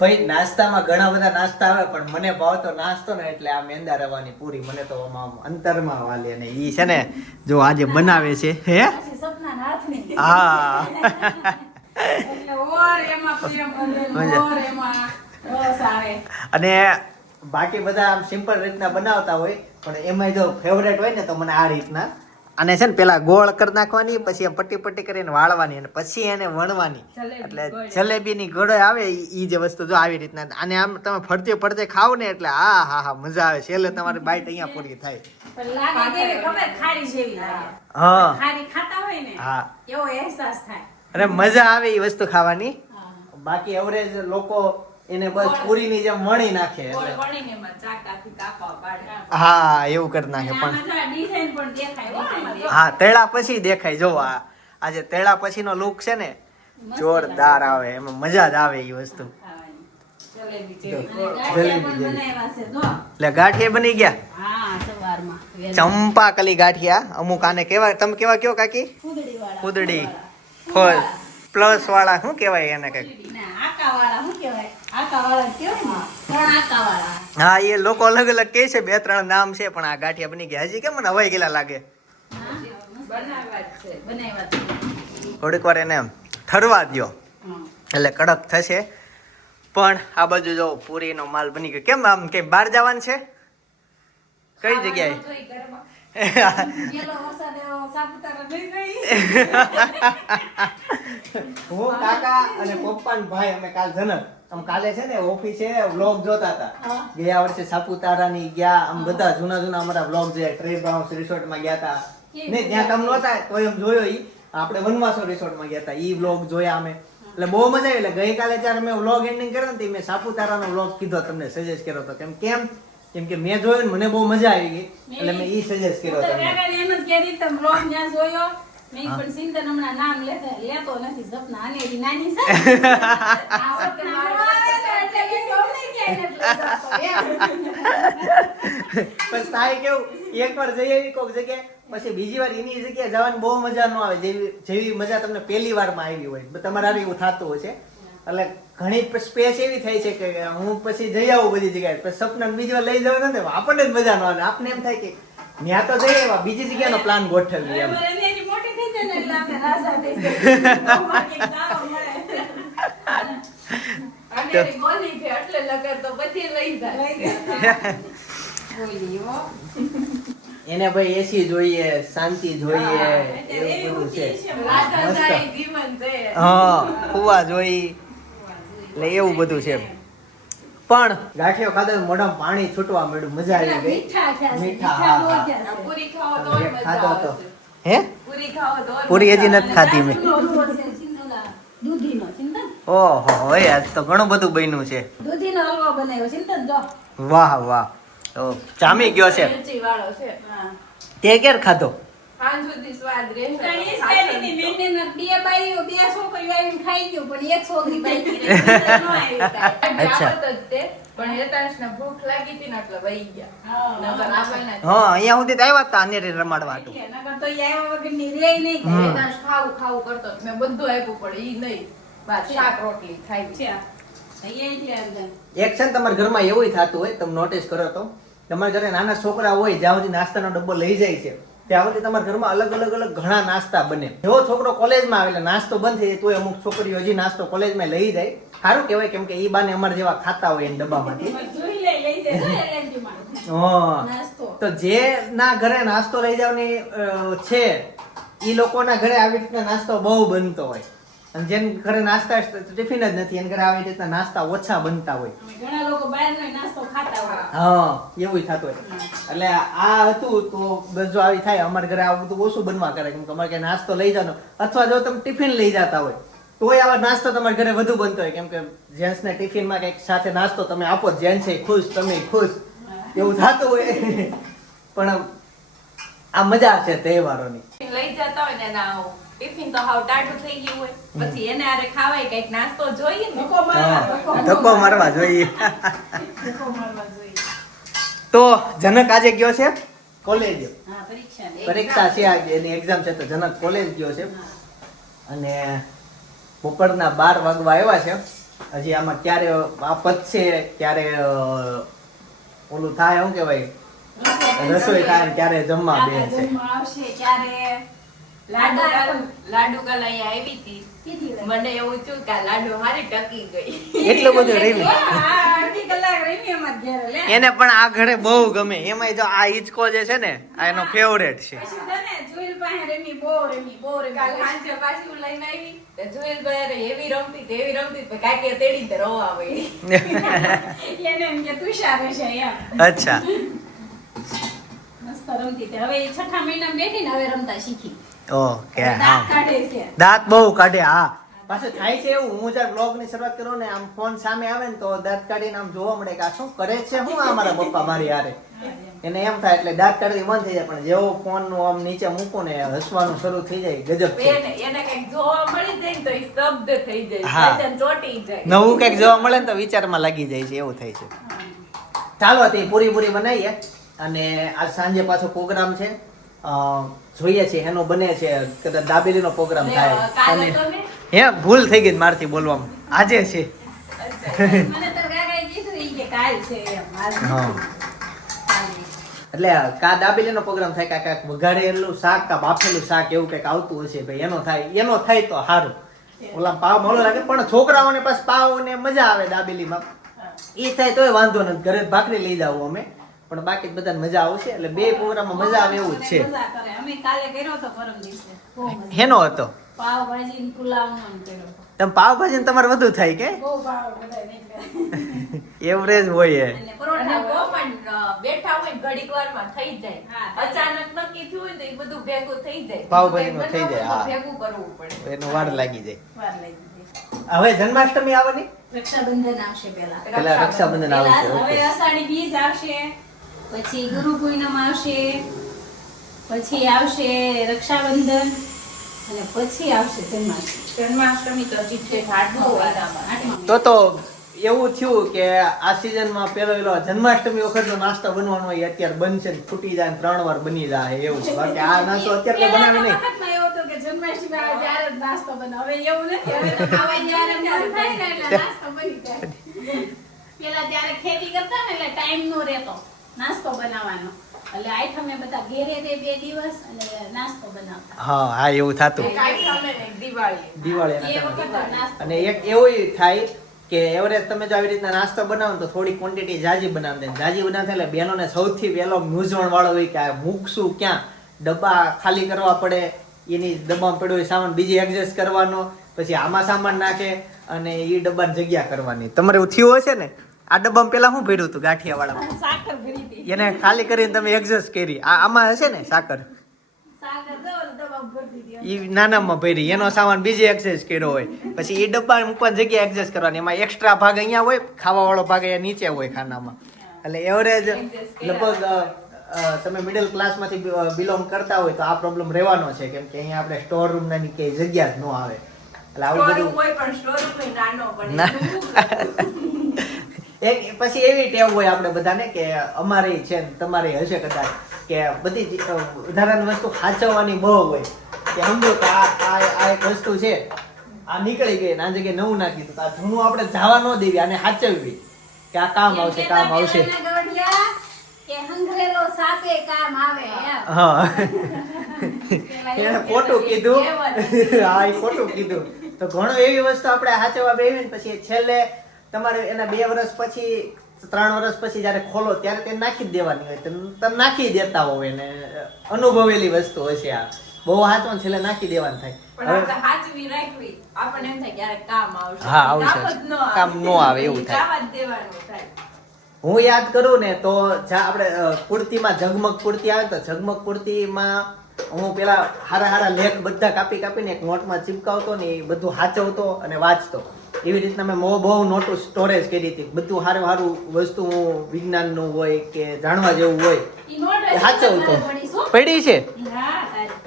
ભાઈ નાસ્તામાં ઘણા બધા નાસ્તા આવે પણ મને ભાવતો નાસ્તો ને એટલે આ મેંદા રવાની પૂરી મને તો આમ અંતરમાં વાલી અને ઈ છે ને જો આજે બનાવે છે હે હા અને બાકી બધા આમ સિમ્પલ રીતના બનાવતા હોય પણ એમાં જો ફેવરેટ હોય ને તો મને આ રીતના અને છે ને પેલા ગોળ કરી નાખવાની પછી પટ્ટી પટ્ટી કરીને વાળવાની અને પછી એને વણવાની એટલે જલેબીની ગોળો આવે ઈ જે વસ્તુ જો આવી રીતના અને આમ તમે ફરતે ફરતે ખાવ ને એટલે હા હા હા મજા આવે છેલ્લે તમારી બાઈટ અહીંયા પૂરી થાય અને મજા આવે એ વસ્તુ ખાવાની બાકી એવરેજ લોકો એને બસ પૂરીની જેમ વણી નાખે હા એવું કરી નાખે પણ હા તેડા પછી દેખાય જો આજે તેડા પછી નો લુક છે ને જોરદાર આવે એમાં મજા જ આવે એ વસ્તુ એટલે ગાંઠિયા બની ગયા ચંપા કલી ગાંઠિયા અમુક આને કેવા તમે કેવા કયો કાકી કુદડી ફોલ પ્લસ વાળા શું કેવાય એને કઈક હા એ લોકો અલગ અલગ કે છે 2-3 નામ છે પણ આ ગાંઠિયા બની ગયા હજી કેમ મને હવાઈ ગયેલા લાગે થોડીક વાર એને ઠરવા દ્યો એટલે કડક થશે પણ આ બાજુ જો પૂરીનો માલ બની ગયો કેમ આમ કે બહાર જવાનું છે કઈ જગ્યાએ હું કાકા અને પપ્પા ને ભાઈ અમે કાલ જનક આમ કાલે છે ને ઓફિસે વ્લોગ જોતા હતા ગયા વર્ષે સાપુતારાની ગયા આમ બધા જૂના અમારા વ્લોગ જે ટ્રેસ હાઉસ રિસોર્ટ માં ગયા હતા ને ત્યાં તમે નહોતા તો એમ જોયો ઈ આપણે વનવાસો રિસોર્ટ માં ગયા હતા ઈ વ્લોગ જોયા અમે એટલે બહુ મજા આવી એટલે ગઈકાલે જ્યારે મેં વ્લોગ એન્ડિંગ કર્યો ને મેં સાપુતારાનો વ્લોગ કીધો તમને સજેસ્ટ કર્યો હતો કેમ કે મેં જોયું ને મને બહુ મજા આવી ગઈ એટલે મેં ઈ સજેસ્ટ કર્યો પણ તારે કેવું એકવાર જઈ આવી કોઈક જગ્યાએ પછી બીજી વાર એની જગ્યાએ જવાની બહુ મજા ન આવે જેવી મજા તમને પહેલી વારમાં આવી હોય તમારે એવું થતું હશે એટલે ઘણી સ્પેસ એવી થઈ છે કે હું પછી જઈ આવું બધી જગ્યાએ પછી સપના બીજી વાર લઈ જવું ને આપણને જ મજા ન આવે આપને એમ થાય કે ત્યાં તો જઈ આવ્યા બીજી જગ્યાનો પ્લાન ગોઠવીએ એમ એને ભાઈ એસી જોઈએ શાંતિ જોઈએ એવું બધું છે હા કુવા જોઈ એટલે એવું બધું છે પણ ગાંઠિયો ખાધો મોઢામાં પાણી છૂટવા મળ્યું મજા આવી ગઈ મીઠા ખાધો તો હે પૂરી હજી નથી ખાધી મેં ઓહો આજ તો ઘણું બધું બન્યું છે દૂધીનો હલવો બનાવ્યો ચિંતન જો વાહ વાહ તો જામી ગયો છે તે ક્યારે ખાધો અહીંયા સુધી આવ્યા હતા અનેરી રમાડવા એક છે તમારા ઘરમાં એવું થતું હોય તમે નોટિસ કરો તો તમારા ઘરે નાના છોકરા હોય જ્યાં સુધી નાસ્તાનો ડબ્બો લઈ જાય છે ત્યાં સુધી તમારા ઘરમાં અલગ અલગ ઘણા નાસ્તા બને જો છોકરો કોલેજમાં આવે એટલે નાસ્તો બંધ થઈ જાય તોય અમુક છોકરીઓ હજી નાસ્તો કોલેજમાં લઈ જાય સારું કહેવાય કેમ કે ઈ બાને અમારા જેવા ખાતા હોય એને ડબ્બામાંથી તો જે ના ઘરે નાસ્તો લઈ જવાની છે ઈ લોકોના ઘરે આવી રીતના નાસ્તો બહુ બનતો હોય અને જેન ઘરે નાસ્તા ટિફિન જ નથી એને ઘરે આવી રીતના નાસ્તા ઓછા બનતા હોય ઘણા લોકો બહારનો નાસ્તો ખાતા હોય હા એવું થતું હોય એટલે આ હતું તો બધું આવી થાય અમારા ઘરે આવું બધું ઓછું બનવા કરે કેમ કે અમારે કઈ નાસ્તો લઈ જવાનો અથવા જો તમે ટિફિન લઈ જતા હોય તોય આવા નાસ્તો તમારા ઘરે વધુ બનતો હોય કેમ કે જેન્ટ્સ ને ટિફિનમાં કઈક સાથે નાસ્તો તમે આપો જેન્ટ્સ ખુશ તમે ખુશ એવું થતું હોય પણ આ મજા છે તહેવારોની લઈ જતા હોય ને ના ટિફિન તો હાવ ટાઢું થઈ ગયું હોય પછી એને આરે ખાવાય કઈક નાસ્તો જોઈએ ને ધક્કો મારવા જોઈએ તો જનક આજે ગયો છે કોલેજ પરીક્ષા છે આજે એની એક્ઝામ છે તો જનક કોલેજ ગયો છે અને બપોરના 12 વાગવા આવ્યા છે હજી આમાં ક્યારે આ પતશે ક્યારે ઓલું થાય શું કહેવાય રસોઈ થાય ને ક્યારે જમવા બેસે. જમવા આવશે ક્યારે લાડુ કાલ અહીંયા આવી હતી. મને એવું થયું કે આ લાડુ હારી ટકી ગઈ. એટલું બધું રેમી અડધી કલાક રમી અમાર ઘરે લે. એને પણ આ ઘરે બહુ ગમે. એમાંય જો આ હિંચકો જે છે ને આ એનો ફેવરેટ છે. પછી તને જોઈલ પાસે રમી બહુ રમી કાલ સાંજે પાછી હું લઈને આવી તો જોયેલભાઈ એવી રમતી તો કાકે તેડી તો રોવા આવી. એને એમ કે તુષાર હશે એમ. અચ્છા મસ્ત રમતી હતી. હવે 6ઠા મહિનામાં બેઠી ને હવે રમતા શીખી. ઓકે દાંત હા કાઢે છે. દાંત બહુ કાઢે. હા પાછું થાય છે એવું, હું જ્યારે બ્લોગ ની શરૂઆત કરું ને આમ ફોન સામે આવે ને તો દાંત કાઢીને આમ જોવા મળે કે આ શું કરે છે, શું આ મારા પપ્પા મારી હારે. એને એમ થાય એટલે દાંત કાઢવી બંધ થઈ જાય, પણ જેવો ફોન નું આમ નીચે મૂકું ને હસવાનું શરૂ થઈ જાય. ગજબ છે. એને કઈક જોવા મળી જાય ને તો એ સ્તબ્ધ થઈ જાય. હા. એકદમ ચોંટી જાય. નવું કઈક જોવા મળે ને તો વિચારમાં લાગી જાય છે, એવું થાય છે. ચાલો તે પૂરી બનાવીએ અને આજ સાંજે પાછો પ્રોગ્રામ છે. જોઈએ છે એનો બને છે કદાચ દાબેલીનો પ્રોગ્રામ થાય. કાલે અને તો ને હે ભૂલ થઈ ગઈ મારથી બોલવામાં. આજે છે. મને તો કાકાએ કીધું ઈ કે કાલ છે એમ. આજ હા. નથી. એટલે કા દાબેલીનો પ્રોગ્રામ થાય કાંઈક વઘારેલું શાક કા બાફેલું શાક એવું કંઈક આવતું હશે ભાઈ. એનો થાય તો સારું. ઓલા પાવ મોડો લાગે પણ છોકરાઓને પાસ પાવ ને મજા આવે દાબેલીમાં. એ થાય તોય વાંધો નથી, ઘરે જ ભાખરી લઈ જાવ અમે, પણ બાકી બધાને મજા આવશે. એટલે બે પ્રોગ્રામમાં મજા આવે એવું જ છે. મજા કરે. અમે કાલે કર્યો તો પરમ દિવસે. બહુ મજા. હેનો હતો પાવભાજી ને પુલાવનો ને કર્યો તો. તમે પાવભાજી ને તમારે વધુ થાય કે બહુ ભાવ બધાને એટલે. એવરેજ હોય. અને અને પરોઠા કો પણ બેઠા હોય ઘડીક વારમાં થઈ જાય. હા. અચાનક નક્કી થયું હોય તો એ બધું ભેગું થઈ જાય. પાવભાજીનું થઈ જાય, હા. ભેગું કરવું પડે. એનો વાર લાગી જાય. વાર લાગી જાય. હવે જન્માષ્ટમી આવવાની, રક્ષાબંધન આવશે પેલા. પેલા રક્ષાબંધન પેલા આવશે. હવે ઓકે. અષાઢી બીજ આવશે, પછી ગુરુ પૂર્ણિમા આવશે, પછી આવશે રક્ષાબંધન અને પછી આવશે જન્માષ્ટમી. જન્માષ્ટમી તો જીતે આઠમો વારામાં. તો એવું થયું કે આ સિઝનમાં પેલો જન્માષ્ટમી વખતનો નાસ્તો બનવાનો હોય અત્યારે બનશે ને ફૂટી જાય ને 3 વાર બની જાય એવું. બાકી આ નાસ્તો અત્યારે કોઈ બનાવે નહીં. વખતમાં એવું હતું કે જન્માષ્ટમી આવે ત્યારે જ નાસ્તો બને. હવે એવું નથી. હવે તો ખાવા જ્યારે મન થાય ને એટલે નાસ્તો બની જાય. પેલા ત્યારે ખેતી કરતા ને એટલે ટાઈમ નો રહેતો નાસ્તો બનાવવાનો. એટલે આઈટમે બધા ઘેરે રે 2 દિવસ અને નાસ્તો બનાવતા. હા એવું થતું. એક આઠમે ને એક દિવાળી. દિવાળી એ વખત નાસ્તો. અને એક એવું થાય કે એવરેજ તમે જો આવી રીતના નાસ્તો બનાવો તો થોડી ક્વોન્ટિટી જાજી બનાવી દે. જાજી બનાવતા એટલે બહેનોને સૌથી પહેલો મૂંઝવણ વાળો હોય કે આ મૂકશું ક્યાં, ડબ્બા ખાલી કરવા પડે, એની ડબ્બામાં પડ્યો હોય સામાન બીજી એડજસ્ટ કરવાનો, પછી આમાં સામાન નાખે અને એ ડબ્બાની જગ્યા કરવાની. તમારે એવું થયું હશે ને, આ ડબ્બામાં પેલા શું ભર્યું હતું ગાંઠિયા વાળામાં, સાકર ભરી હતી. એને ખાલી કરીને તમે એડજસ્ટ કરી. આમાં હશે ને સાકર, સાકર દો ડબ્બા ભરી દીધી. ઈ નાનામાં ભરી, એનો સામાન બીજે એડજસ્ટ કર્યો હોય, પછી એ ડબ્બા મૂકવાની જગ્યા એડજસ્ટ કરવાની. એમાં એક્સ્ટ્રા ભાગ અહીંયા હોય, ખાવા વાળો ભાગ અહીંયા નીચે હોય ખાનામાં. એટલે એવરેજ લગભગ તમે મિડલ ક્લાસ માંથી બિલોંગ કરતા હોય તો આ પ્રોબ્લેમ રહેવાનો છે, કેમ કે અહીંયા આપણે સ્ટોર રૂમ નાની કે જગ્યા જ ન આવે. એટલે આવું સ્ટોર બધું રૂમ હોય પણ સ્ટોર રૂમ ય નાનો પડે. ના. એક પછી એવી ટેવ હોય આપણે બધાને કે અમારે છે ને તમારે હશે કદાચ કે બધી વધારાની વસ્તુ સાચવવાની બહુ હોય કે સમજો કે આ એક વસ્તુ છે, આ નીકળી ગઈ આ જગ્યાએ નવું નાખી દીધું, આ જૂનું આપણે જવા ન દેવી, આને સાચવવી કે આ કામ આવશે કામ આવશે. કે હંગરેલો સાપે કામ આવે એમ. હા એને ખોટું કીધું. હા એ ખોટું કીધું. તો ઘણો એવી વસ્તુ આપણે સાચવવા બેવી ને પછી છેલ્લે તમારે એના 2 વર્ષ પછી 3 વર્ષ પછી જયારે ખોલો ત્યારે તે નાખી જ દેવાની હોય. તમે નાખી દેતા હોય ને અનુભવેલી વસ્તુ હશે. આ બહુ હાચવાનું છેલ્લે નાખી દેવાનું થાય. પણ આપણે હાચવી રાખવી, આપણને એમ થાય ક્યારેક કામ આવશે. હા, આવશે. કામ જ ન આવે. કામ ન આવે એવું થાય. જવા જ દેવાનું થાય. હું યાદ કરું ને તો આપણે પૂર્તિમાં ઝગમગ પૂર્તિ આવે તો ઝગમગ પૂર્તિમાં હું પેલા હારા લેખ બધા કાપીને એક નોટમાં ચીપકાવતો ને એ બધું સાચવતો અને વાંચતો. એવી રીતના મેં બહુ નોટો સ્ટોરેજ કરી હતી. બધું સારું વસ્તુ હું વિજ્ઞાનનું હોય કે જાણવા જેવું હોય ઈ નોટ એ સાચવતો. પડીશું. પડી છે. હા તારી.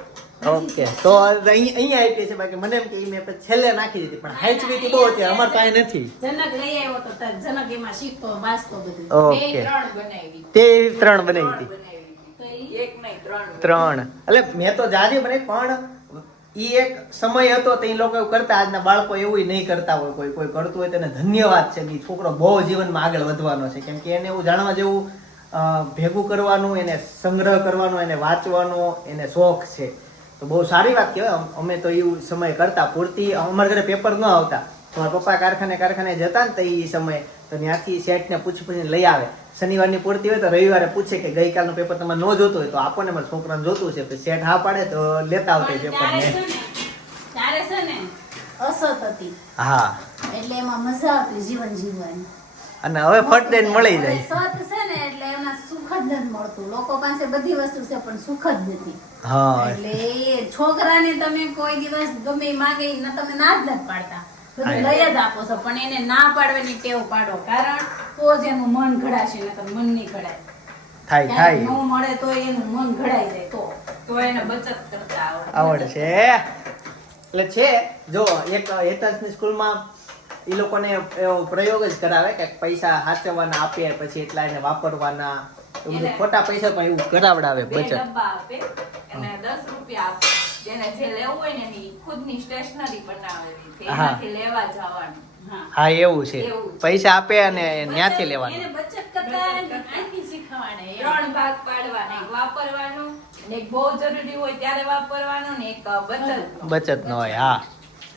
ઓકે તો અહીંયા આપી છે, બાકી મને એમ કે ઈ મેં પછી છેલ્લે નાખી દીધી, પણ હાચવીતી બહુ હતી. અમાર પાસે નથી. જનક લઈ આવ્યો તો તાર જનક એમાં શીખતો વાંચતો બધું. ઓકે 3 બનાવી. તે 3 બનાવી હતી. તો ઈ એક નહીં 3. 3 એટલે મેં તો જાજી બનાવી, પણ ઈ એક સમય હતો તો એ લોકો એવું કરતા. આજના બાળકો એવું નહીં કરતા હોય. કોઈ કરતું હોય તેને ધન્યવાદ છે. એ છોકરો બહુ જીવનમાં આગળ વધવાનો છે, કેમ કે એને એવું જાણવા જેવું ભેગું કરવાનું, એને સંગ્રહ કરવાનો, એને વાંચવાનો એને શોખ છે. તો બહુ સારી વાત કહેવાય. અમે તો એવું સમય કરતા પૂરતી. અમારા ઘરે પેપર ન આવતા, મારા પપ્પા કારખાને જતા ને તો એ સમયે તો ત્યાંથી શેઠને પૂછીને લઈ આવે. શનિવારની પૂર્તિ હોય તો રવિવારે પૂછે કે ગઈકાલનું પેપર તમારે ન જોતું હોય તો આપો ને, મારા છોકરાને જોતું છે. તો શેઠ હા પાડે તો લેતા આવતા પેપર ને. ત્યારે છે ને અસત હતી, હા, એટલે એમાં મજા આવતી જીવન જીવવાની. અને હવે ફટ દઈને મળી જાય. સત છે ને એટલે એમાં સુખ જ નથી મળતું. લોકો પાસે બધી વસ્તુ છે પણ સુખ જ નથી. હા, એટલે એ છોકરાને તમે કોઈ દિવસ ગમે એ માગે ને તમે ના જ નથી પાડતા, બધું લઈ જ આપો છો, પણ એને ના પાડવાની ટેવ પાડો, કારણ તો જ એનું મન ઘડાશે, નકર મન નહીં ઘડાય. થાય ન મળે તો એનું મન ઘડાઈ જાય, તો એને બચત કરતા આવડે છે. એટલે છે જો એક હેતસની સ્કૂલમાં એ લોકોને એવો પ્રયોગ જ કરાવે કે પૈસા સાચવવાના આપે, પછી એટલા એને વાપરવાના, એવું બધું ખોટા પૈસા પણ એવું કરાવડાવે. બે બચત ડબ્બા આપે અને 10 રૂપિયા આપે. જેને જે લેવું હોય ને એની ખુદની સ્ટેશનરી બનાવેલી છે, એનાથી લેવા જવાનું. હા, એવું છે. પૈસા આપે અને ત્યાંથી એને લેવાનું. બચત કરતા આથી શીખવાડે. 3 ભાગ પાડવાના, એક વાપરવાનું, એક બહુ જરૂરી હોય ત્યારે વાપરવાનું ને એક બચત ન હોય. હા,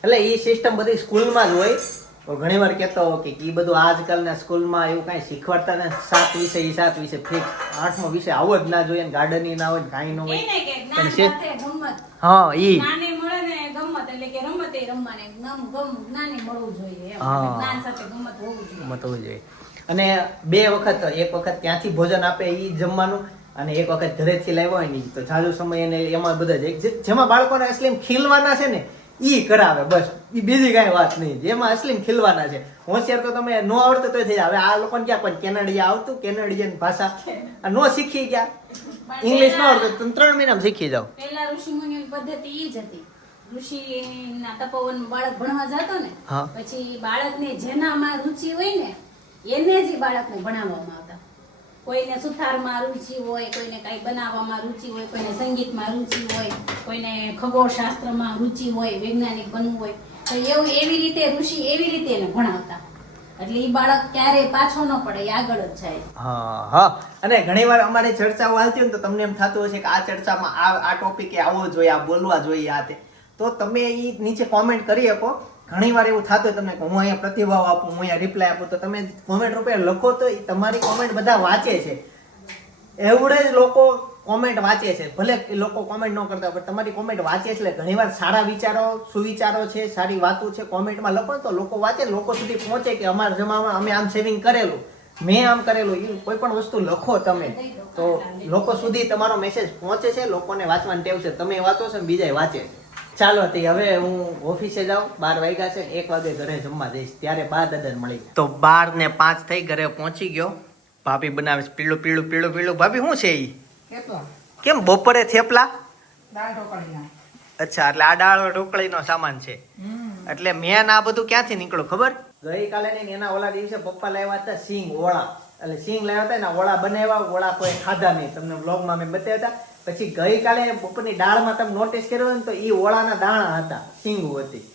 એટલે એ સિસ્ટમ બધી સ્કૂલમાં જ હોય. તો ઘણી વાર કહેતો કે ઈ બધું આજકાલના સ્કૂલમાં એવું કઈ શીખવાડતા ને. 7 વિષય 7 વિષય ફિક્સ, 8મો વિષય આવો જ ના જોઈએ, ગાર્ડનિંગ ના હોય, કાંઈ ન હોય. એને કે જ્ઞાન સાથે ગમ્મત. હા, ઈ જ્ઞાને મળે ને ગમ્મત, એટલે કે રમતે રમવાને જ્ઞાને મળવું જોઈએ એમ. હા. જ્ઞાન સાથે ગમ્મત હોવું જોઈએ. મતવું જોઈએ. અને 2 વખત, એક વખત ત્યાંથી ભોજન આપે ઈ જમવાનું, અને એક વખત ઘરેથી લાવ્યો હોય ને તો જાજો સમય એને એમાં બધા જેમાં બાળકોને અસલીમ ખીલવાના છે ને ઈ કરાવે. બસ ઈ બીજી કઈ વાત નહીં, જેમાં અસલીમ ખીલવાના છે. હોશિયાર તો તમે નો આવડતો તો થઈ જાય. હવે આ લોકોને ક્યાં પણ કેનેડિયા આવતું, કેનેડિયન ભાષા નો શીખી ગયા, ઇંગ્લિશ ન આવડતું, તમે 3 મહિનામાં શીખી જાવ. પહેલા ઋષિ મુનિની પદ્ધતિ ઈ જ હતી. ઋષિના તપોવન બાળક ભણવા જતો ને, હા. પછી બાળકને જેનામાં રુચિ હોય ને એને જ ઈ બાળકને ભણાવવામાં આવતા. કોઈને સુથારમાં રુચિ હોય, કોઈને કઈ બનાવવામાં રુચિ હોય, કોઈને સંગીતમાં રુચિ હોય, કોઈને ખગોળશાસ્ત્રમાં રુચિ હોય, વૈજ્ઞાનિક બનવું હોય, તો એવું એવી રીતે ઋષિ એવી રીતે એને ભણાવતા. એટલે ઈ બાળક ક્યારેય પાછો ન પડે, એ આગળ જ જાય. હા. અને ઘણીવાર અમારી ચર્ચાઓ હાલતી હોય ને તો તમને એમ થતું હશે કે આ ચર્ચામાં આ ટોપિક આવો જોઈએ, આ બોલવા જોઈએ, આ તે. તો તમે ઈ નીચે કોમેન્ટ કરી શકો. ઘણીવાર એવું થતું હોય તમને કે હું અહીંયા પ્રતિભાવ આપું, હું અહીંયા રિપ્લાય આપું, તો તમે કોમેન્ટ રૂપે લખો તો તમારી કોમેન્ટ બધા વાંચે છે. એવડે જ લોકો કોમેન્ટ વાંચે છે. ભલે એ લોકો કોમેન્ટ ન કરતા પણ તમારી કોમેન્ટ વાંચે છે. એટલે ઘણીવાર સારા વિચારો, સુવિચારો છે, સારી વાતો છે, કોમેન્ટમાં લખો તો લોકો વાંચે, લોકો સુધી પહોંચે કે અમારા જમામાં અમે આમ સેવિંગ કરેલું, મેં આમ કરેલું. એ કોઈ પણ વસ્તુ લખો તમે તો લોકો સુધી તમારો મેસેજ પહોંચે છે, લોકોને વાંચવાની ટેવ છે. તમે વાંચો છો ને બીજા વાંચે. ચાલો તે હવે હું ઓફિસે જાઉં, 12 વાગ્યા છે, 1 વાગે ઘરે જમવા જઈશ, ત્યારે બા દાદા મળી. તો 12:05 થઈ, ઘરે પહોંચી ગયો. ભાભી બનાવે છે પીળું પીળું પીળું પીળું. ભાભી શું છે ઈ? કેમ બપોરે થેપલા? દાળ ઢોકળીના. અચ્છા, એટલે આ દાળ ઢોકળીનો સામાન છે. એટલે મેન આ બધું ક્યાંથી નીકળ્યું ખબર? ગઈકાલે ને એના ઓલા દિવસે પપ્પા લાવ્યા હતા સિંગ ઓળા. એટલે સિંગ લાવ્યા હતા ને ઓળા બનાવ્યા, ઓળા કોઈ ખાધા નહીં, તમને વ્લોગમાં મેં બતાવ્યા હતા. પછી ગઈકાલે બપોરની દાળમાં તમે નોટિસ કર્યો ને તો ઈ ઓળાના દાણા હતા, સિંગુ હતી.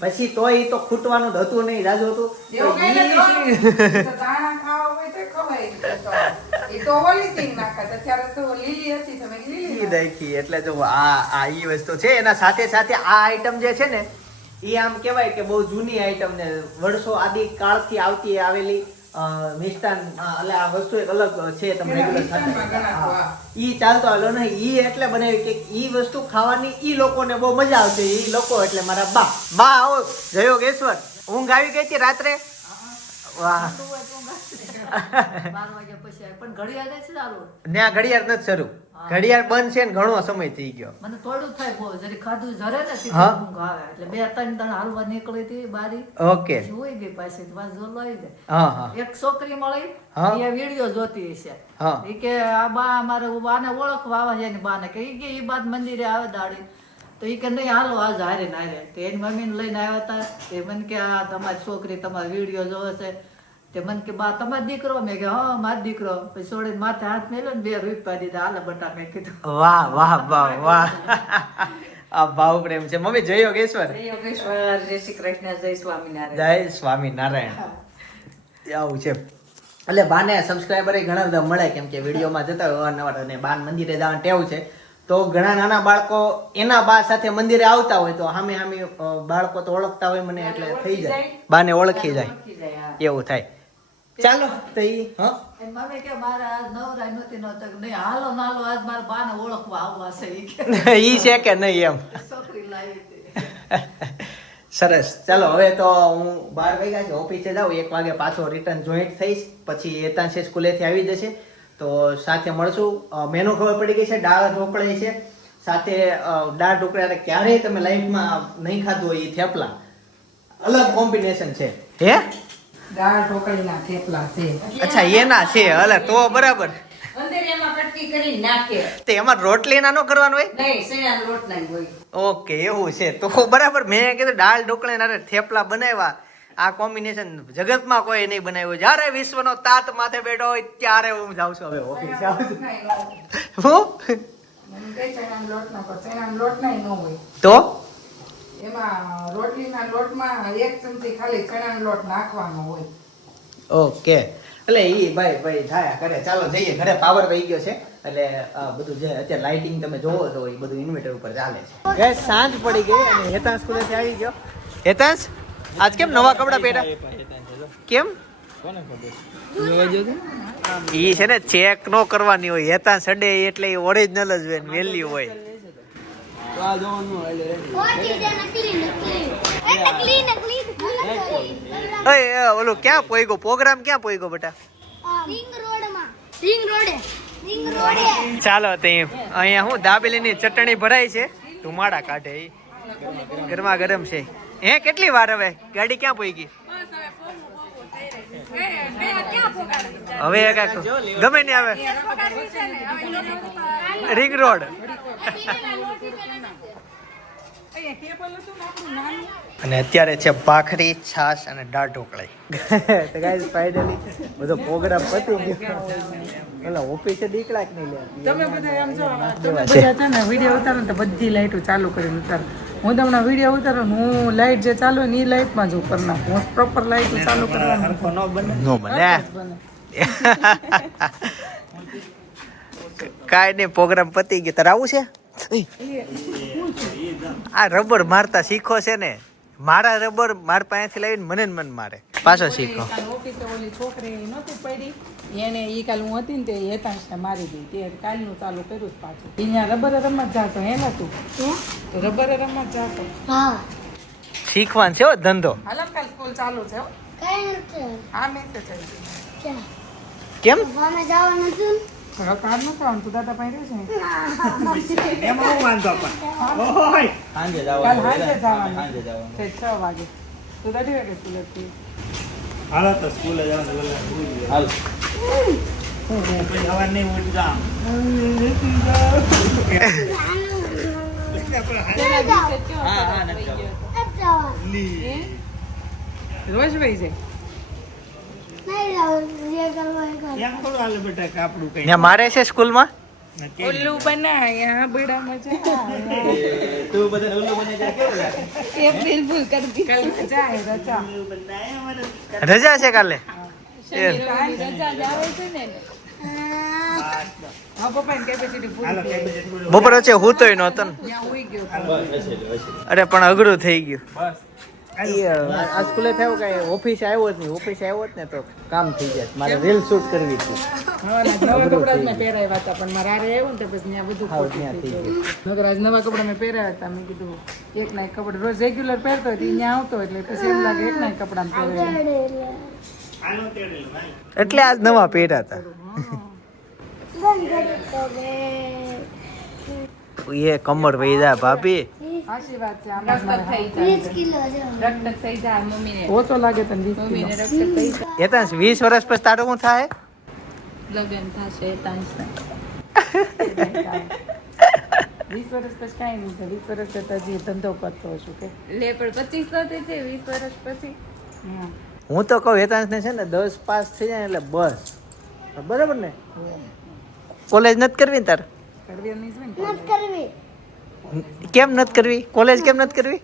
પછી તોય ઈ તો ખૂટવાનું જ હતું નહીં, રાજુ હતું. એવું કઈ નથી. તો દાણા ખાવા હોય તો ખવાય. એ તો ઓલી સિંગ નાખત. અત્યારે તો લીલી હતી, તમે લીલી ઈ દેખી. એટલે જો આ ઈ વસ્તુ છે. એના સાથે સાથે આ આઈટમ જે છે ને ઈ આમ કહેવાય કે બહુ જૂની આઈટમ ને વર્ષો આદિ કાળથી આવતી આવેલી મિષ્ટાન. એટલે આ વસ્તુ એક અલગ છે, તમે રેગ્યુલર ખાતા. ઈ ચાલતો આલો ને ઈ એટલે બનાવી કે ઈ વસ્તુ ખાવાની ઈ લોકોને બહુ મજા આવતી. ઈ લોકો એટલે મારા બા આવો જયોગેશ્વર. ઊંઘ આવી ગઈ હતી રાત્રે? વાહ. 12 વાગ્યા પછી પણ ઘડિયાળ નથી ચાલુ. ત્યાં ઘડિયાળ નથી શરૂ, ઘડિયાળ બંધ છે ને ઘણો સમય થઈ ગયો. મને થોડું થાય બહુ, જરી ખાધું જરે ને સીધું હા. ઊંઘ આવે. એટલે 2-3 દાડા હાલવા નીકળી હતી બારી, ઓકે. જોઈ ગઈ પાછી વાત જોલો આવી ગઈ. હા. એક છોકરી મળી, હા. એ વિડીયો જોતી હશે. હા. ઈ કે આ બા અમારે બાને ઓળખવા આવે છે, એની બાને કે ઈ કે ઈ બાદ મંદિરે આવે દાડી. તો ઈ કે નહીં હાલો આજ હારે ના હારે. તો એની મમ્મીને લઈને આવ્યા હતા. એ મને કે આ તમારી છોકરી તમારો વિડીયો જોવે છે. તે મને કે બા તમારો દીકરો? મેં કે હા મારો દીકરો. પછી છોડીને માથે હાથ મેલ્યો ને 2 રૂપિયા દીધા. હાલે બટા, મેં કીધું. વાહ. આ ભાવ પ્રેમ છે. મમ્મી જય યોગેશ્વર. જય યોગેશ્વર, જય શ્રી કૃષ્ણ, જય સ્વામિનારાયણ. જય સ્વામિનારાયણ. આવું છે એટલે બાને સબસ્ક્રાઈબર ઘણા બધા મળે, કેમ કે વિડીયોમાં જતા હોય અવારનવાર, અને બાન મંદિરે જવાનું ટેવ છે. તો ઘણા નાના બાળકો એના બા સાથે મંદિરે આવતા હોય તો સામે બાળકો તો ઓળખતા હોય મને, એટલે થઈ જાય બાને ઓળખી જાય એવું થાય. ચાલો તો ઈ મમ્મી કે મારે આજ નવરાય નહોતી નહોતો નહીં, હાલો નાલો આજ મારા બાને ઓળખવા આવવા છે ઈ કે. ઈ છે કે નહીં એમ. છોકરી લાવી હતી. સરસ. ચાલો હવે તો હું 12 વાગ્યા છે, ઓફિસે જાઉં, 1 વાગે પાછો રિટર્ન જોઈન્ટ થઈશ, પછી હેતાંશ સ્કૂલેથી આવી જશે તો સાથે મળશું. મેનુ ખબર પડી ગઈ છે, દાળ ઢોકળી છે, સાથે દાળ ઢોકળી ક્યારેય તમે લાઈફમાં નહીં ખાધું હોય એ થેપલા, અલગ કોમ્બિનેશન છે. હે દાળ ઢોકળીના થેપલા છે. અચ્છા એના છે, અલે તો બરાબર. અંદર એમાં કટકી કરી નાખે. તે એમાં રોટલી ના નો કરવાનું હોય? નહીં, શેણાનો લોટ નહીં હોય. ઓકે એવું છે તો બરાબર. મેં કીધું દાળ ઢોકળી ના થેપલા બનાવ્યા, આ કોમ્બિનેશન જગતમાં કોઈ નહીં બનાવ્યું. જ્યારે વિશ્વનો તાત માથે બેઠો હોય ત્યારે હું જાઉં છું હવે ઓફિસ જાઉં છું. હું મને કે શેણાનો લોટ નાખો, શેણાનો લોટ નહીં ન હોય. તો એમાં રોટલીના લોટમાં 1 ચમચી ખાલી ચણાનો લોટ નાખવાનો હોય. ઓકે એટલે ઈ ભાઈ થાય કરે. ચાલો જઈએ ઘરે, પાવર વહી ગયો છે એટલે બધું જે અત્યારે લાઇટિંગ તમે જોવો છો એ બધું ઇન્વર્ટર ઉપર ચાલે છે. એ સાંજ પડી ગઈ અને હેતાંશ સ્કૂલેથી આવી ગયો. હેતાંશ આજ કેમ નવા કપડા પહેર્યા? કેમ? ઈ છે ને ચેક નો કરવાની હોય, હેતાંશ અડે એટલે ઓરિજિનલ જ હોય, વેલ્યુ હોય. ઓલું ક્યાં પોઈગો પ્રોગ્રામ, ક્યાં પોઈગો બેટા? ચાલો તે અહીંયા હું દાબેલીની ચટણી ભરાય છે, ધુમાડા કાઢે, ગરમા ગરમ છે. હે કેટલી વાર હવે ગાડી ક્યાં પોઈગી? હવે ગમે ને આવે રિંગ રોડ. અને અત્યારે છે ભાખરી, છાશ અને દાળ ઢોકળી. તો ગાઈસ ફાઇનલી બધો પ્રોગ્રામ પતી ગયો. ઓલા ઓફિસે દીકડા કે નહીં લે? તમે બધા એમ જો તમે બધા છે ને વિડિયો ઉતારો ને તો બધી લાઈટો ચાલુ કરીને ઉતારો. હું તમને વિડિયો ઉતારું, હું લાઈટ જે ચાલુ હોય ને એ લાઈટમાં જ ઉપર નાખું. હું પ્રોપર લાઈટ ચાલુ કરવાનું નો બને. કાંઈ નહીં, પ્રોગ્રામ પતી ગયો. તારે આવું છે? આ રબર મારતા શીખો છે ને, મારા રબર મારા પાસેથી લઈને મને ને મન મારે. પાછો શીખો. ઓફિસે ઓલી છોકરી નહોતી પડી, એને ઈ કાલ હું હતી ને તે હેતાંશને મારી દી, તે કાલનું ચાલુ કર્યું જ પાછું. અહીંયા રબર રમત જાતો હે ને તું? રબર રમત જાતો? શીખવાનું છે હો ધંધો. હાલ કાલ સ્કૂલ ચાલુ છે હો. હા મેસેજ આવી. કેમ? કાર નું કામ તું દાદા પાસે રહેશે ને? એમાં હું વાંધો પણ ઓય સાંજે કાલ જવાનું. હાજે જવાનું છે 6 વાગે. તું રેડી વાગે સ્કૂલેથી? હાલો તો સ્કૂલે જવાનું. હાલ પછી હવાર નહીં ઉઠ જામ. હા નથી. રોજ વહી જાય. એમ થોડું હાલે બેટા કાપડું કઈ. ત્યાં મારે છે સ્કૂલમાં. ઉલ્લુ બના યહાં બડા મજા. તું બધા ઓલું બને જા કેવું લાગે? એપ્રિલ ફૂલ કરી દી. કાલ જાય રજા. રજા છે કાલે? રજા જ આવે છે ને. હા પપ્પાની કેપેસિટી હાલો પૂરી થઈ. કેબેજ પૂરું. બપોર વચ્ચે હું તોય નહોતો ને. ત્યાં ઉઈ ગયો. અરે પણ અઘરું થઈ ગયું. બસ આ સ્કૂલે થયું કે ઓફિસ આવ્યો જ નહીં. ઓફિસ આવ્યો જ ને તો કામ થઈ જાય. મારે રીલ શૂટ કરવી હતી. નવા કપડા મેં પહેરાવ્યા હતા પણ મારા હારે આવ્યું ને તો પછી ત્યાં બધું હાવ ખોટું ત્યાં થઈ થઈ ગયું. નકર આજ નવા કપડા મેં પહેર્યા હતા. મેં કીધું એક ના એક કપડા રોજ રેગ્યુલર પહેરતો હોય તો અહીંયા આવતો એટલે પછી એમ લાગે એક ના એક કપડા પહેર્યા. હાલો તેડેલું ભાઈ. એટલે આજ નવા પહેર્યા હતા. એ કમર વહી જાય ભાભી. સાચી વાત છે. આમાં રક્ત થઈ જાય મમ્મીને. ઓછો લાગે તને 20 મમ્મીને કિલો. રક્ત થઈ જાય. એ તો 20 વર્ષ પછી તારું શું થાય? લગ્ન થશે તાંસના. 20 વર્ષ પછી કાંઈ નહીં થાય. 20 વર્ષ કરતા હજી ધંધો કરતો હશું કે લે પણ 25 તો થઈ છે 20 વર્ષ પછી. હા. હું તો કહું હેતાંશને છે ને 10 પાસ થઈ જાય એટલે બસ બરાબર ને. કોલેજ નથી કરવી ને તાર? કરવી નહીં છે ને? કેમ નથી કરવી કોલેજ કેમ નથી કરવી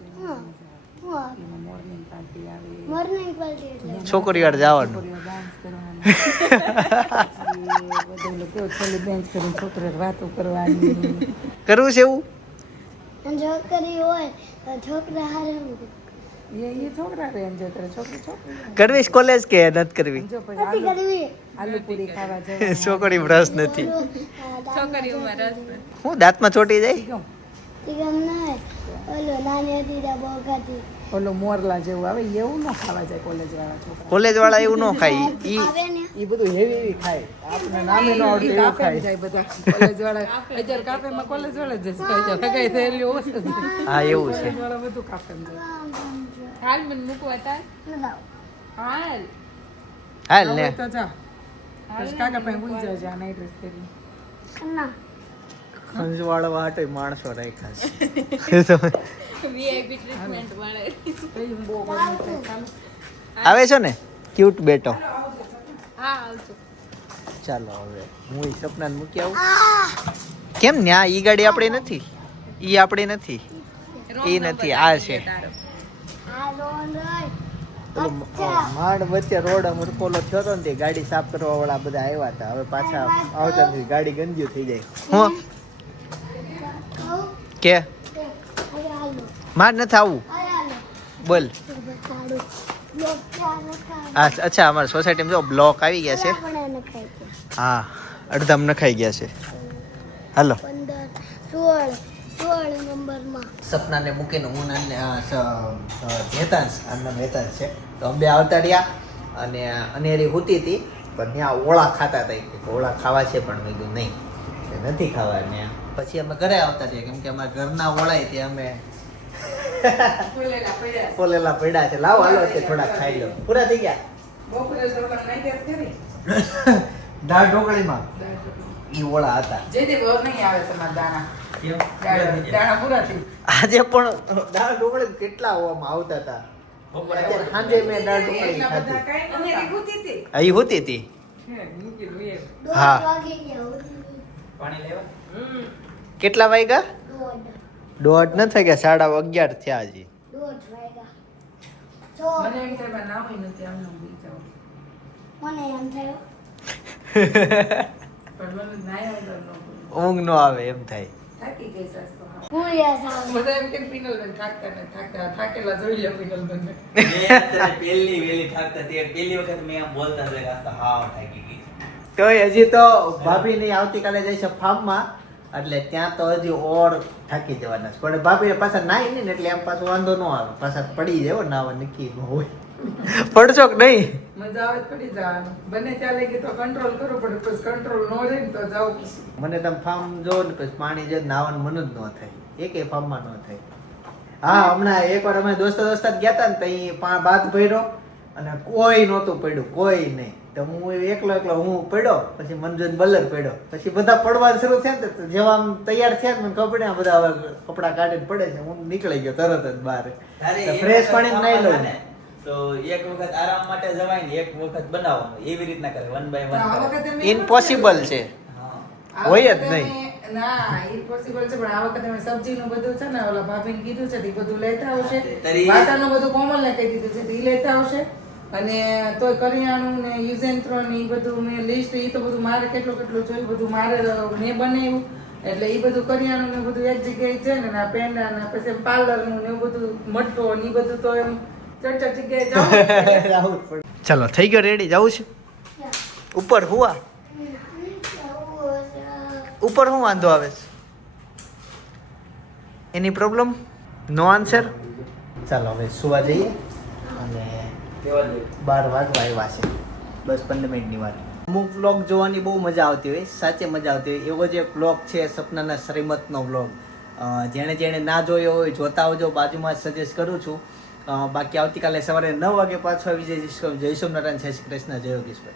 મોર્નિંગ પાર્ટી આવે મોર્નિંગ પાર્ટી એટલે છોકરીઓ હારે જવાનું ડાન્સ કરવાનું બધું લોકો છેલ્લે બેન્ચ કરીને છોકરીઓ વાતો કરવાની કરવું છે એવું અને છોકરી હોય તો છોકરા હારે એ છોકરા એન્જોય કરે છોકરી કરવી કોલેજ કે નથી કરવી જો પછી નથી કરવી આલુ પૂરી ખાવા જવાનું છોકરી બ્રશ નથી છોકરીઓમાં રસ હું દાંતમાં ચોટી જાય ગમ ના ઓલો નાની હતી ત્યાં બહુ ખાતી ઓલો મોરલા જેવું આવે એવું ન ખાવા જાય કોલેજ વાળા છોકરા કોલેજ વાળા એવું ન ખાય ઈ આવે ને ઈ બધું હેવી ખાય આપણે નામે ન આવડતું એવું કાપે ખાય જાય બધા કોલેજ વાળા અત્યારે કાપેમાં કોલેજ વાળા જ જશે કઈ થયેલી ઓછું હા એવું છે કોલેજ વાળા બધું કાપે હાલ મને મૂકવા તાર લાવ હાલ હાલ ને તો જા પછી કાકા પાસે ભૂલી જાય આ નાઈટ ડ્રેસ પહેરી ના ખંજવાળો વાટો માણસો રાખ્યા છે વીઆઈપી ટ્રીટમેન્ટ મળે કઈ બહુ ગરમી થાય ચાલો આવે છે ને ક્યુટ બેટો હા આવજો ચાલો હવે હું ઈ સપનાને મૂકી આવું કેમ ન્યા ઈ ગાડી આપણી નથી ઈ આપણી નથી ઈ નથી આ છે આ રોન રોય પેલું માંડ વચ્ચે રોડ મુરકોલો થયો તો ને તે ગાડી સાફ કરવા વાળા બધા આવ્યા હતા હવે પાછા આવતા નથી ગાડી ગંદી થઈ જાય હું કહું કે કે અરે હાલો માર નથી આવું અરે હાલો બોલ બતાડું બ્લોક ક્યાં નખાય અચ્છા અમારી સોસાયટીમાં જો બ્લોક આવી ગયા છે આપણે નખાય છે હા અડધામ નખાઈ ગયા છે હાલો 15 16 નંબરમાં સપનાને મૂકીને હું હેતાંશ આમના હેતાંશ છે તો અંબે આવતા રહ્યા અને અનેરી હોતી હતી પણ ત્યાં ઓળા ખાતા હતા કે ઓળા ખાવા છે પણ મેં કીધું નહીં કે નથી ખાવા ત્યાં પછી અમે ઘરે આવતા રહ્યા કેમ કે અમારા ઘરના ઓળાય તે અમે ફોલેલા પડ્યા છે લાવો હાલો તે થોડા ખાઈ લો પૂરા થઈ ગયા બપોરે સવારે નાઈટ ડ્રેસ કરી દાળ ઢોકળીમાં ઈ ઓળા હતા જે બહુ નહીં આવે તમારા દાણા દાણા પૂરા થઈ આજે પણ દાળ ઢોકળી કેટલા ઓવામાં આવતા હતા અત્યારે સાંજે મેં દાળ ઢોકળી ખાધી અહીં હોતી હતી હા. 2 વાગે ગયા કેટલા વાગ્યા 1:30 દોઢ ન થઈ ગયા 11:30 થયા હજી 1:30 વાગ્યા મને એમ થાય મારે નામ નથી આમ નામ ભૂલી જાઉં મને એમ થયું પણ મને નાય વગર ન ભૂલું. ઊંઘ નો આવે એમ થાય થાકી ગઈ સાસ તો હા. હું યાદ આવે બધા એમ કે પિનલબેન થાકતા ને થાકેલા જોઈ લે પિનલબેન ને. પહેલી વેલી થાકતા તે પહેલી વખત મેં આમ બોલતા જોયા કે હાવ થાકી ગઈ તો હજી તો ભાભી ની આવતીકાલે જઈશે ફાર્મમાં એટલે ત્યાં તો હજી ઓર થાકી જવાના છે પણ ભાભી પાછા નાઈ નહીં ને એટલે એમ પાછો વાંધો ન આવે પાછા પડી જાય નાવા નક્કી ન હોય પડશો કે નહીં મજા આવે તો પડી જવાનું બને ત્યાં લઈ તો કંટ્રોલ કરવું પડે પછી કંટ્રોલ ન રહે ને તો જાવ પછી મને તમે ફાર્મ જો ને પછી પાણી જે નાવાનું મન જ ન થાય એકે ફાર્મમાં ન થાય હા હમણાં એકવાર અમે દોસ્તો ગયા હતા ને તો અહીં બાદ ભર્યો અને કોઈ નહોતું પડ્યું કોઈ નહીં તો હું એકલો હું પડ્યો પછી મંજુન બલ્લર પડ્યો પછી બધા પડવા શરૂ થયા ને તો જેવા આમ તૈયાર થયા ને મને ખબર પડી આ બધા હવે કપડાં કાઢીને પડે છે હું નીકળી ગયો તરત જ બહાર ફ્રેશ પાણી નહીં લઉં તો એક વખત આરામ માટે જવાય ને એક વખત બનાવવાનું એવી રીતના કરે 1 by 1 આ કરે વખતે મેં ઇમ્પોસિબલ છે હા આ હોય જ વખતે નહીં. મેં- ના impossible છે પણ આ વખતે મેં સબ્જીનું બધું છે ને ઓલા ભાભીને કીધું છે તો ઈ બધું લેતા આવશે તરી- વાસણનું બધું કોમલને કહી દીધું છે તો ઈ લેતા આવશે અને તોય કરિયાણું ને યુઝ એન્ડ થ્રો ને ઈ બધું મેં લિસ્ટ ઈ તો બધું મારે કેટલું જોયું બધું મારે મેં બનાવ્યું એટલે ઈ બધું કરિયાણું ને બધું એક જગ્યાએ છે ને આ પેંડા ને પછી પાર્લરનું ને એવું બધું મટકો ને ઈ બધું તો એમ ચર્ચા જગ્યાએ જાઉં ચાલો થઈ ગયો રેડી જવું છે ઉપર હુવા ઉપર શું વાંધો આવે છે એની પ્રોબ્લેમ નો આન્સર ચાલો હવે સુવા જઈએ અને 12 વાગવા આવ્યા છે બસ 15 મિનિટની વાત અમુક વ્લોગ જોવાની બહુ મજા આવતી હોય સાચે મજા આવતી હોય એવો જે વ્લોગ છે સપનાના શ્રીમતનો વ્લોગ જેણે ના જોયો હોય જોતા આવજો બાજુમાં સજેસ્ટ કરું છું બાકી આવતીકાલે સવારે 9 વાગે પાછો આવી જઈશ જય સોમનારાયણ જય શ્રી કૃષ્ણ જય યોગેશ્વર